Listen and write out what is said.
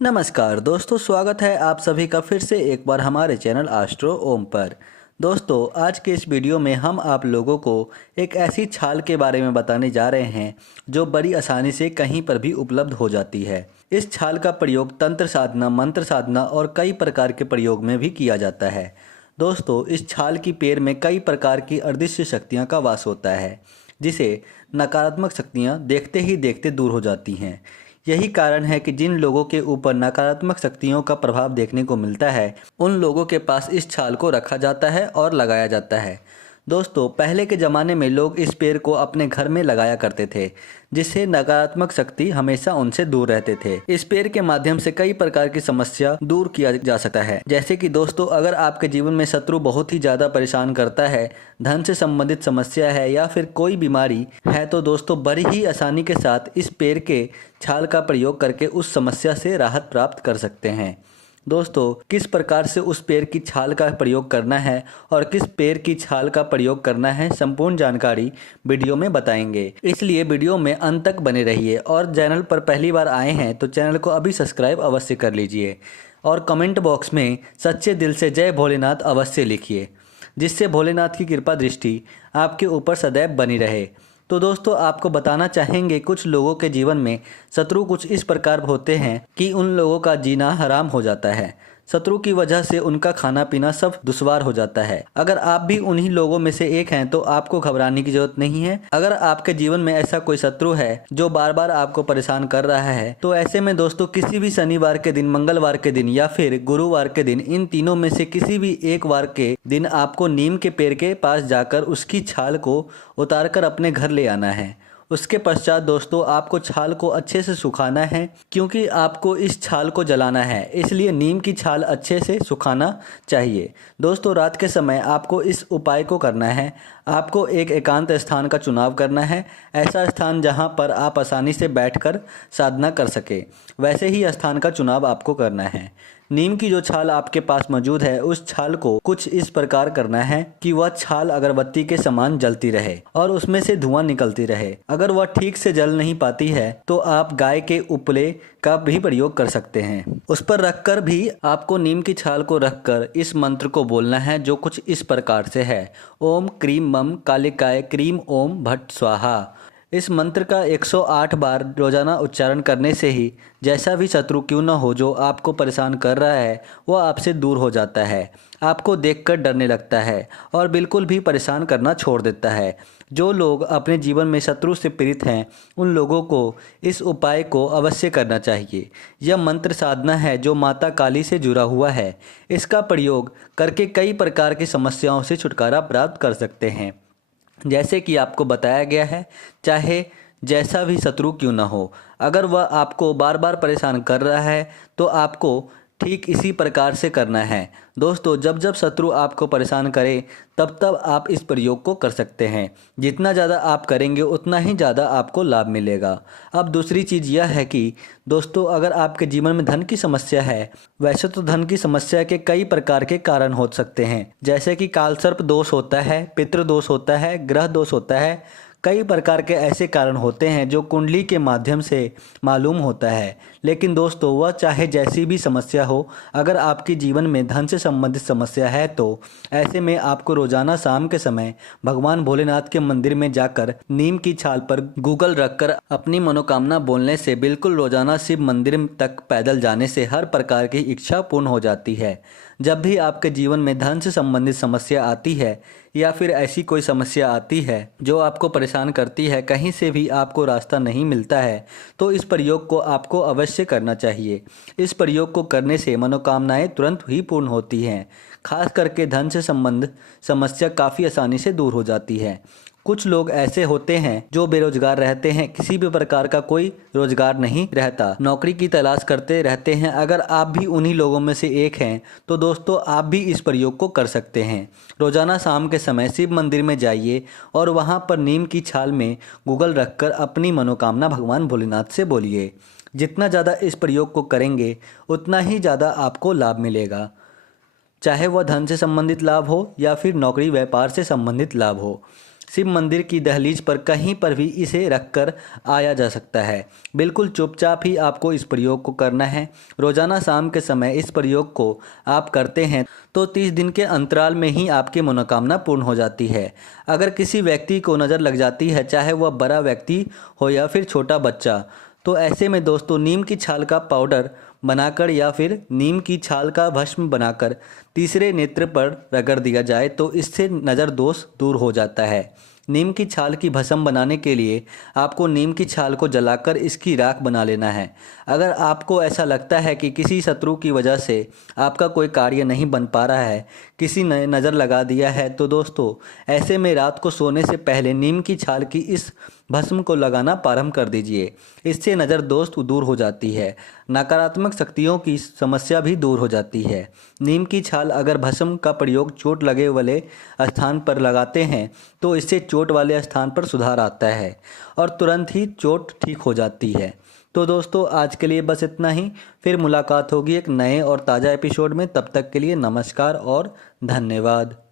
नमस्कार दोस्तों, स्वागत है आप सभी का फिर से एक बार हमारे चैनल एस्ट्रो ओम पर। दोस्तों, आज के इस वीडियो में हम आप लोगों को एक ऐसी छाल के बारे में बताने जा रहे हैं जो बड़ी आसानी से कहीं पर भी उपलब्ध हो जाती है। इस छाल का प्रयोग तंत्र साधना, मंत्र साधना और कई प्रकार के प्रयोग में भी किया जाता है। दोस्तों, इस छाल की पेड़ में कई प्रकार की अदृश्य शक्तियाँ का वास होता है, जिसे नकारात्मक शक्तियाँ देखते ही देखते दूर हो जाती हैं। यही कारण है कि जिन लोगों के ऊपर नकारात्मक शक्तियों का प्रभाव देखने को मिलता है, उन लोगों के पास इस छाल को रखा जाता है और लगाया जाता है। दोस्तों, पहले के ज़माने में लोग इस पेड़ को अपने घर में लगाया करते थे, जिससे नकारात्मक शक्ति हमेशा उनसे दूर रहते थे। इस पेड़ के माध्यम से कई प्रकार की समस्या दूर किया जा सकता है। जैसे कि दोस्तों, अगर आपके जीवन में शत्रु बहुत ही ज़्यादा परेशान करता है, धन से संबंधित समस्या है या फिर कोई बीमारी है, तो दोस्तों बड़ी ही आसानी के साथ इस पेड़ के छाल का प्रयोग करके उस समस्या से राहत प्राप्त कर सकते हैं। दोस्तों, किस प्रकार से उस पेड़ की छाल का प्रयोग करना है और किस पेड़ की छाल का प्रयोग करना है, संपूर्ण जानकारी वीडियो में बताएंगे। इसलिए वीडियो में अंत तक बने रहिए और चैनल पर पहली बार आए हैं तो चैनल को अभी सब्सक्राइब अवश्य कर लीजिए और कमेंट बॉक्स में सच्चे दिल से जय भोलेनाथ अवश्य लिखिए, जिससे भोलेनाथ की कृपा दृष्टि आपके ऊपर सदैव बनी रहे। तो दोस्तों, आपको बताना चाहेंगे, कुछ लोगों के जीवन में शत्रु कुछ इस प्रकार होते हैं कि उन लोगों का जीना हराम हो जाता है। शत्रु की वजह से उनका खाना पीना सब दुश्वार हो जाता है। अगर आप भी उन्हीं लोगों में से एक हैं तो आपको घबराने की जरूरत नहीं है। अगर आपके जीवन में ऐसा कोई शत्रु है जो बार बार आपको परेशान कर रहा है, तो ऐसे में दोस्तों किसी भी शनिवार के दिन, मंगलवार के दिन या फिर गुरुवार के दिन, इन तीनों में से किसी भी एक वार के दिन आपको नीम के पेड़ के पास जाकर उसकी छाल को उतारकर अपने घर ले आना है। उसके पश्चात दोस्तों आपको छाल को अच्छे से सुखाना है, क्योंकि आपको इस छाल को जलाना है, इसलिए नीम की छाल अच्छे से सुखाना चाहिए। दोस्तों, रात के समय आपको इस उपाय को करना है। आपको एक एकांत स्थान का चुनाव करना है, ऐसा स्थान जहां पर आप आसानी से बैठकर साधना कर सके, वैसे ही स्थान का चुनाव आपको करना है। नीम की जो छाल आपके पास मौजूद है, उस छाल को कुछ इस प्रकार करना है कि वह छाल अगरबत्ती के समान जलती रहे और उसमें से धुआं निकलती रहे। अगर वह ठीक से जल नहीं पाती है तो आप गाय के उपले का भी प्रयोग कर सकते हैं। उस पर रखकर भी आपको नीम की छाल को रखकर इस मंत्र को बोलना है, जो कुछ इस प्रकार से है। ओम क्रीम मम कालिकाय क्रीम ओम भट्ट स्वाहा। इस मंत्र का 108 बार रोजाना उच्चारण करने से ही जैसा भी शत्रु क्यों न हो जो आपको परेशान कर रहा है, वह आपसे दूर हो जाता है, आपको देखकर डरने लगता है और बिल्कुल भी परेशान करना छोड़ देता है। जो लोग अपने जीवन में शत्रु से पीड़ित हैं, उन लोगों को इस उपाय को अवश्य करना चाहिए। यह मंत्र साधना है जो माता काली से जुड़ा हुआ है। इसका प्रयोग करके कई प्रकार की समस्याओं से छुटकारा प्राप्त कर सकते हैं। जैसे कि आपको बताया गया है, चाहे जैसा भी शत्रु क्यों ना हो, अगर वह आपको बार बार परेशान कर रहा है तो आपको ठीक इसी प्रकार से करना है। दोस्तों, जब जब शत्रु आपको परेशान करे तब तब आप इस प्रयोग को कर सकते हैं। जितना ज़्यादा आप करेंगे उतना ही ज़्यादा आपको लाभ मिलेगा। अब दूसरी चीज़ यह है कि दोस्तों, अगर आपके जीवन में धन की समस्या है, वैसे तो धन की समस्या के कई प्रकार के कारण हो सकते हैं, जैसे कि कालसर्प दोष होता है, पितृ दोष होता है, ग्रह दोष होता है। कई प्रकार के ऐसे कारण होते हैं जो कुंडली के माध्यम से मालूम होता है। लेकिन दोस्तों, वह चाहे जैसी भी समस्या हो, अगर आपके जीवन में धन से संबंधित समस्या है तो ऐसे में आपको रोजाना शाम के समय भगवान भोलेनाथ के मंदिर में जाकर नीम की छाल पर गूगल रखकर अपनी मनोकामना बोलने से, बिल्कुल रोजाना शिव मंदिर तक पैदल जाने से हर प्रकार की इच्छा पूर्ण हो जाती है। जब भी आपके जीवन में धन से संबंधित समस्या आती है या फिर ऐसी कोई समस्या आती है जो आपको परेशान करती है, कहीं से भी आपको रास्ता नहीं मिलता है, तो इस प्रयोग को आपको अवश्य करना चाहिए। इस प्रयोग को करने से मनोकामनाएं तुरंत ही पूर्ण होती हैं। खास करके धन से संबंध समस्या काफ़ी आसानी से दूर हो जाती है। कुछ लोग ऐसे होते हैं जो बेरोजगार रहते हैं, किसी भी प्रकार का कोई रोजगार नहीं रहता, नौकरी की तलाश करते रहते हैं। अगर आप भी उन्हीं लोगों में से एक हैं तो दोस्तों आप भी इस प्रयोग को कर सकते हैं। रोजाना शाम के समय शिव मंदिर में जाइए और वहां पर नीम की छाल में गूगल रखकर अपनी मनोकामना भगवान भोलेनाथ से बोलिए। जितना ज़्यादा इस प्रयोग को करेंगे उतना ही ज़्यादा आपको लाभ मिलेगा, चाहे वह धन से संबंधित लाभ हो या फिर नौकरी व्यापार से संबंधित लाभ हो। शिव मंदिर की दहलीज पर कहीं पर भी इसे रखकर आया जा सकता है। बिल्कुल चुपचाप ही आपको इस प्रयोग को करना है। रोजाना शाम के समय इस प्रयोग को आप करते हैं तो 30 दिन के अंतराल में ही आपकी मनोकामना पूर्ण हो जाती है। अगर किसी व्यक्ति को नज़र लग जाती है, चाहे वह बड़ा व्यक्ति हो या फिर छोटा बच्चा, तो ऐसे में दोस्तों नीम की छाल का पाउडर बनाकर या फिर नीम की छाल का भस्म बनाकर तीसरे नेत्र पर रगड़ दिया जाए तो इससे नज़र दोष दूर हो जाता है। नीम की छाल की भस्म बनाने के लिए आपको नीम की छाल को जलाकर इसकी राख बना लेना है। अगर आपको ऐसा लगता है कि किसी शत्रु की वजह से आपका कोई कार्य नहीं बन पा रहा है, किसी ने नज़र लगा दिया है, तो दोस्तों ऐसे में रात को सोने से पहले नीम की छाल की इस भस्म को लगाना प्रारंभ कर दीजिए। इससे नज़र दोष दूर हो जाती है, नकारात्मक शक्तियों की समस्या भी दूर हो जाती है। नीम की छाल अगर भस्म का प्रयोग चोट लगे वाले स्थान पर लगाते हैं तो इससे चोट वाले स्थान पर सुधार आता है और तुरंत ही चोट ठीक हो जाती है। तो दोस्तों आज के लिए बस इतना ही। फिर मुलाकात होगी एक नए और ताज़ा एपिसोड में। तब तक के लिए नमस्कार और धन्यवाद।